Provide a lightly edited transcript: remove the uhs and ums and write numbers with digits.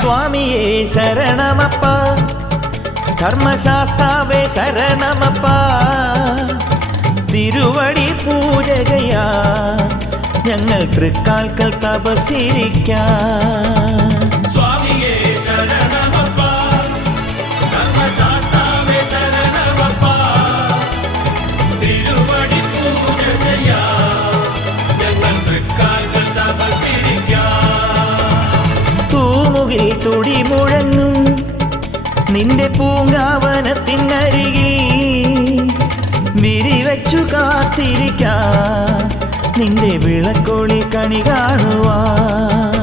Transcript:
സ്വാമിയേ ശരണമപ്പ, ധർമ്മശാസ്താവേ ശരണമപ്പ, തിരുവടി പൂജകയാ ഞങ്ങൾ തൃക്കാൽക്കൽ തപസ്സിരിക്കാം. സ്വാമിയേ ശരണമപ്പ, ധർമ്മശാസ്താവേ ശരണമപ്പ, തിരുവടി പൂജകയാ ഞങ്ങൾ തൃക്കാൽക്കൽ തപസ്സിരിക്കാം. തൂമുകിൽ തുടി മുഴങ്ങും നിന്റെ പൂങ്കാവനത്തിനരികിൽ വിരിവച്ചു കാത്തിരിക്കാം നിന്റെ വിളക്കൊളി കണി കാണുവാൻ.